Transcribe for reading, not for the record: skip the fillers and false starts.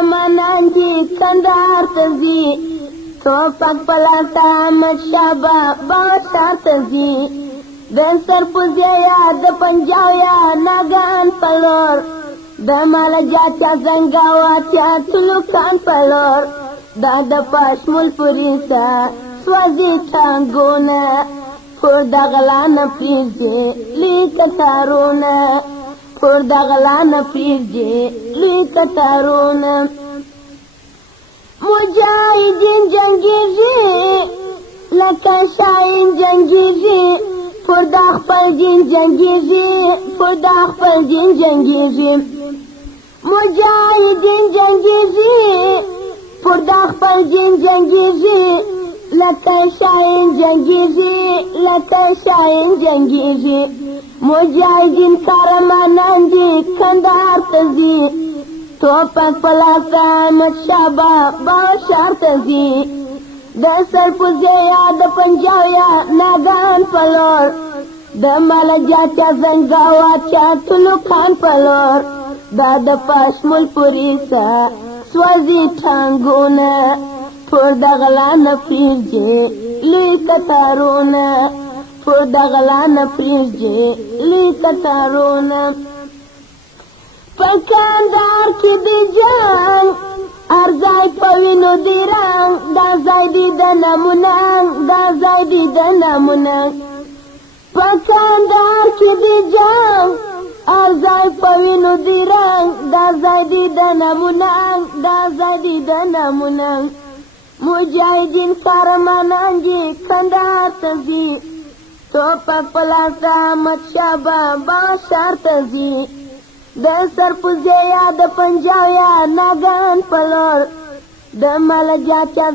قهرمانان دي کندهار ته ځي توپک په لاس احمدشاه بابا ښار ته ځي د سرپوزیا یا د پنجاب یا ناګهان په لور د مالجا چا زنګاوه چا تلوکان په لور دا د پشمول پولیسه سوځي ټانګونه پر د غلا نه پرېږدي لوی کتارونه پر د غلا نه پرېږدي لوی کتارونه مجاهدین جنګېږي لکه شاهین جنګېږي پر د خپل دین جنګېږي پر د خپل دین جنګېږي مجاهدین جنګېږي پر د خپل دین جنګېږي لکه شاهین جنګېږي لکه شاهین جنګېږي مجاهدین قهرمانان دي کندهار ته ځي توپک په لاس احمدشاه بابا ښار ته ځي د سرپوزیا یا د پنجاب یا ناګهان په لور د مالجا چا زنګاوه چا تلوکان په لور دا د پشمول پولیسه سوځي ټانګونه پر د غلا نه پرېږدي لوی کتارونه پر د غلا نه پرېږدي لوی کتارونه په کندهار کې د جنګ هر ځای په وینو دی رنګ دا ځای دی د نمونه دا ځای دی د نمونه په کندهار کې د جنګ هر ځای په وینو دی رنګ دا ځای دی د نمونه دا ځای دی د نمونه مجاهدین قهرمانان دي کندهار ته ځي توپک په لاس احمدشاه بابا ښار ته ځي د سرپوزیا یا د پنجاب یا ناګهان په لور د مالجا چا